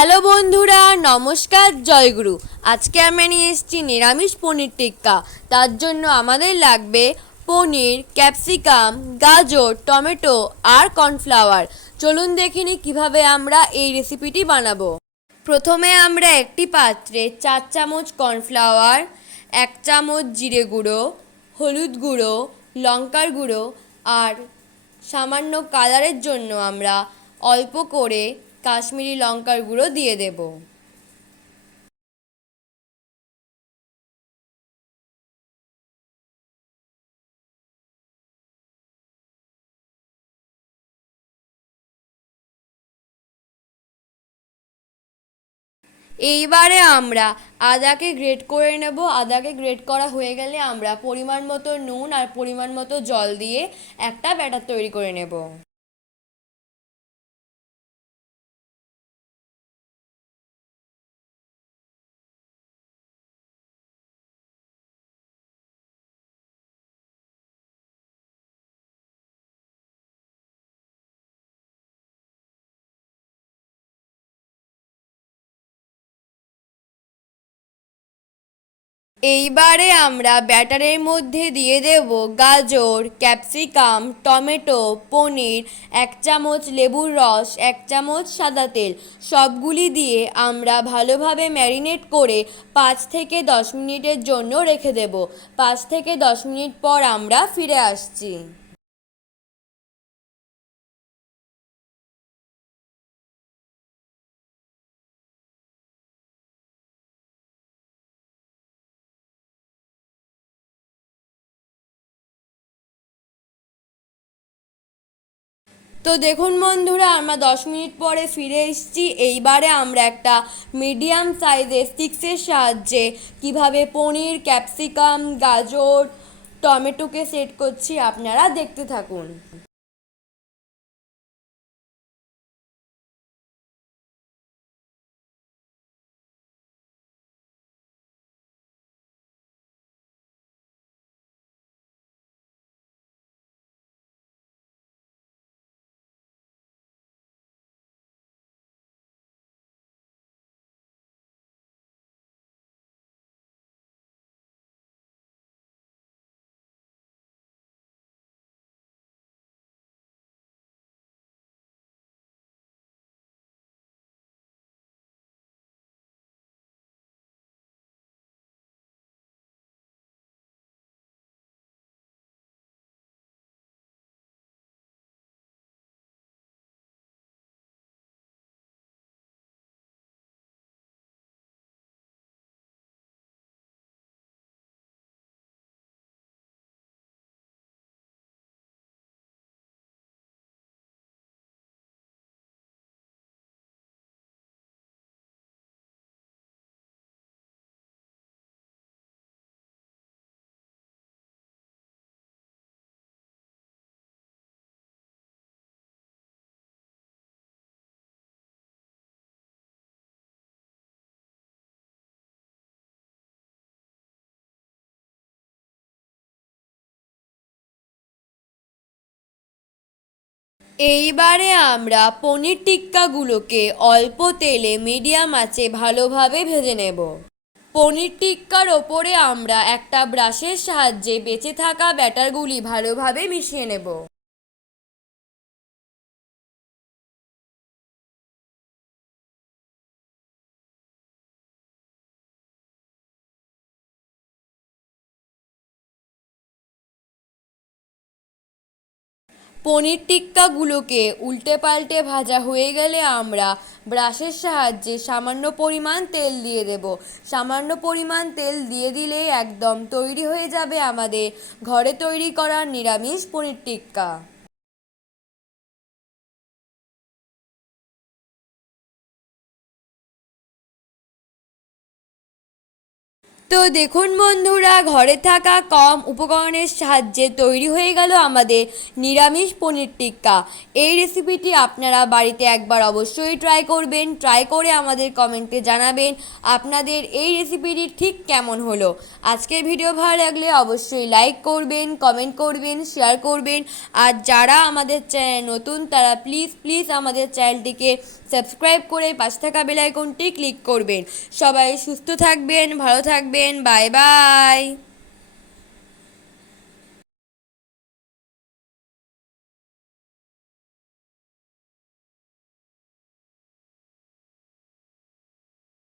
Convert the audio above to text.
Hello বন্ধুরা, নমস্কার জয়গুরু। আজকে আমি নিয়ে এসেছি নিরামিষ পনির টিক্কা। তার জন্য আমাদের লাগবে পনির, ক্যাপসিকাম, গাজর, টমেটো আর কর্নফ্লাওয়ার। চলুন দেখিনি কীভাবে আমরা এই রেসিপিটি বানাবো। প্রথমে আমরা একটি পাত্রে চার চামচ কর্নফ্লাওয়ার, এক চামচ জিরে গুঁড়ো, হলুদ গুঁড়ো, লঙ্কার গুঁড়ো আর সামান্য কালারের জন্য আমরা অল্প করে কাশ্মীরি লঙ্কার গুঁড়ো দিয়ে দেব। এইবারে আমরা আদাকে গ্রেট করে নেব। আদাকে গ্রেট করা হয়ে গেলে আমরা পরিমাণ মতো নুন আর পরিমাণ মতো জল দিয়ে একটা ব্যাটার তৈরি করে নেব। এইবারে আমরা ব্যাটারের মধ্যে দিয়ে দেব গাজর, ক্যাপসিকাম, টমেটো, পনির, এক চামচ লেবুর রস, এক চামচ সাদা তেল। সবগুলি দিয়ে আমরা ভালোভাবে ম্যারিনেট করে পাঁচ থেকে দশ মিনিটের জন্য রেখে দেব। পাঁচ থেকে দশ মিনিট পর আমরা ফিরে আসছি। তো দেখুন বন্ধুরা, আমরা দশ মিনিট পরে ফিরে এসেছি। এইবারে আমরা একটা মিডিয়াম সাইজের স্টিক্সের সাহায্যে কীভাবে পনির ক্যাপসিকাম গাজর, টমেটোকে সেট করছি, আপনারা দেখতে থাকুন। এইবারে আমরা পনির টিক্কাগুলোকে অল্প তেলে মিডিয়াম আঁচে ভালোভাবে ভেজে নেব। পনির টিক্কার ওপরে আমরা একটা ব্রাশের সাহায্যে বেঁচে থাকা ব্যাটারগুলি ভালোভাবে মিশিয়ে নেব। পনির টিক্কাগুলোকে উল্টে পাল্টে ভাজা হয়ে গেলে আমরা ব্রাশের সাহায্যে সামান্য পরিমাণ তেল দিয়ে দেব। সামান্য পরিমাণ তেল দিয়ে দিলেই একদম তৈরি হয়ে যাবে আমাদের ঘরে তৈরি করা নিরামিষ পনির টিক্কা। তো দেখুন বন্ধুরা, ঘরে থাকা কম উপকরণের সাহায্যে তৈরি হয়ে গেল আমাদের নিরামিষ পনির টিক্কা। এই রেসিপিটি আপনারা বাড়িতে একবার অবশ্যই ট্রাই করবেন। ট্রাই করে আমাদের কমেন্টে জানাবেন আপনাদের এই রেসিপিটি ঠিক কেমন হলো। আজকের ভিডিও ভালো লাগলে অবশ্যই লাইক করবেন কমেন্ট করবেন শেয়ার করবেন। আর যারা আমাদের চ্যানেল নতুন, তারা প্লিজ প্লিজ আমাদের চ্যানেলটিকে সাবস্ক্রাইব করে পাশে থাকা বেল আইকনটি ক্লিক করবেন। সবাই সুস্থ থাকবেন, ভালো থাকবেন বাই বাই